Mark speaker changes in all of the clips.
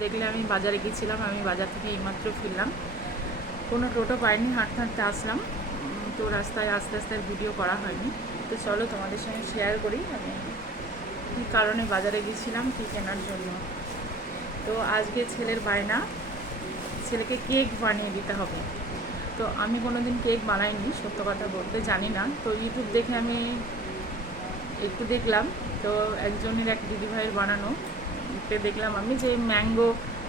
Speaker 1: দেখলে আমি বাজারে গিয়েছিলাম আমি বাজার থেকে এইমাত্র ফিরলাম। কোনো টোটো পাইনি, হাঁটতে হাঁটতে আসলাম। তো রাস্তায় আস্তে আস্তে ভিডিও করা হয়নি। তো চলো তোমাদের সঙ্গে শেয়ার করি আমি কী কারণে বাজারে গিয়েছিলাম কী কেনার জন্য। তো আজকে ছেলের বায়না, ছেলেকে কেক বানিয়ে দিতে হবে। তো আমি কোনো দিন কেক বানাইনি, সত্য কথা বলতে জানি না। তো ইউটিউব দেখে আমি একটু দেখলাম। তো একজনের এক দিদিভাইয়ের বানানো। তে দেখলাম আমি যে ম্যাঙ্গো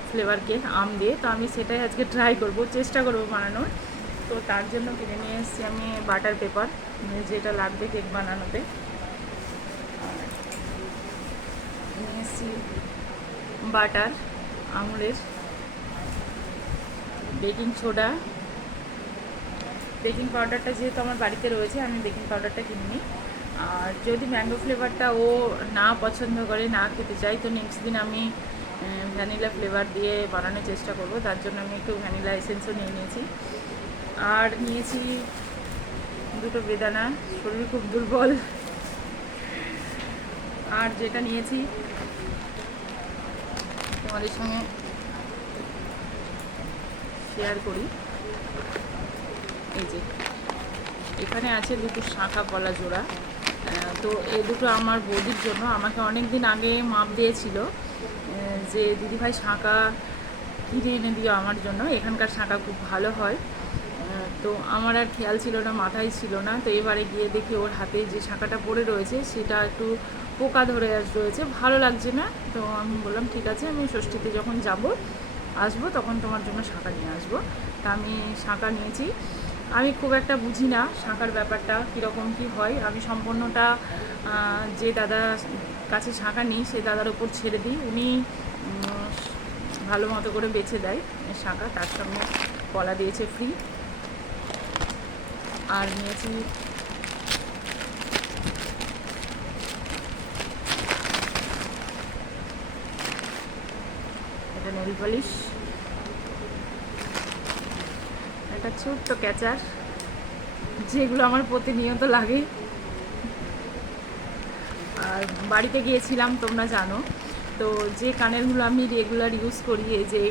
Speaker 1: ফ্লেভার কেক আম দিয়ে, তো আমি সেটাই আজকে ট্রাই করব, চেষ্টা করব বানানোর। তো তার জন্য কিনে নিয়ে এসেছি আমি বাটার পেপার যেটা লাগবে কেক বানানোতে। নিয়ে এসেছি বাটার আমুলের বেকিং সোডা বেকিং পাউডারটা যেহেতু আমার বাড়িতে রয়েছে, আমি বেকিং পাউডারটা কিনিনি আর যদি ম্যাঙ্গো ফ্লেভারটা ও না পছন্দ করে, না খেতে চাই তো নেক্সট দিন আমি ভ্যানিলা ফ্লেভার দিয়ে বানানোর চেষ্টা করব। তার জন্য আমি একটু ভ্যানিলা এসেন্সও নিয়ে নিয়েছি। আর নিয়েছি দুটো বেদানা, শরীর খুব দুর্বল। আর যেটা নিয়েছি, তোমাদের সঙ্গে শেয়ার করি। এই যে, এখানে আছে দুটো শাঁখা কলা জোড়া। তো এই দুটো আমার বৌদির জন্য। আমাকে অনেক দিন আগে মাপ দিয়েছিল যে দিদিভাই শাঁখা কিনে এনে দিও আমার জন্য, এখানকার শাঁখা খুব ভালো হয়। তো আমার আর খেয়াল ছিল না, মাথায় ছিল না। তো এবারে গিয়ে দেখি ওর হাতে যে শাঁখাটা পড়ে রয়েছে, সেটা একটু পোকা ধরে আস রয়েছে। ভালো লাগছে না, তো আমি বললাম, ঠিক আছে, আমি ষষ্ঠীতে যখন যাব, আসব, তখন তোমার জন্য শাঁখা নিয়ে আসব। তা আমি শাঁখা নিয়েছি। আমি খুব একটা বুঝি না শাঁখার ব্যাপারটা, কীরকম কী হয়। আমি সম্পূর্ণটা যে দাদা কাছে শাঁখা নিই, সে দাদার উপর ছেড়ে দিই। উনি ভালো মতো করে বেছে দেয় শাঁখা, তার সঙ্গে কলা দিয়েছে ফ্রি আর নিয়েছি এটা নেল পলিশ একটা ছোট্ট ক্যাচার, যেগুলো আমার প্রতিনিয়ত লাগে। আর বাড়িতে গিয়েছিলাম, তোমরা জানো। তো যে কানেরগুলো আমি রেগুলার ইউজ করি, এই যে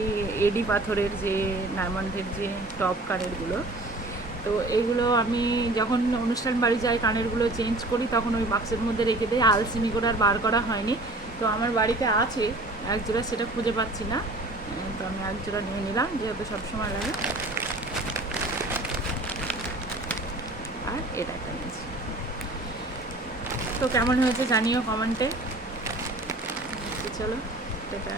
Speaker 1: এডি পাথরের যে, ডায়মন্ডের যে টপ কানেরগুলো, তো এগুলো আমি যখন অনুষ্ঠান বাড়ি যাই, কানেরগুলো চেঞ্জ করি, তখন ওই বাক্সের মধ্যে রেখে দিই। আলসিমি করে আর বার করা হয়নি। তো আমার বাড়িতে আছে এক জোড়া সেটা খুঁজে পাচ্ছি না। তো আমি এক জোড়া নিয়ে নিলাম, যেহেতু সবসময় লাগে। এটা একটা নিয়েছি তো কেমন হয়েছে জানিও কমেন্টে। চলো এটা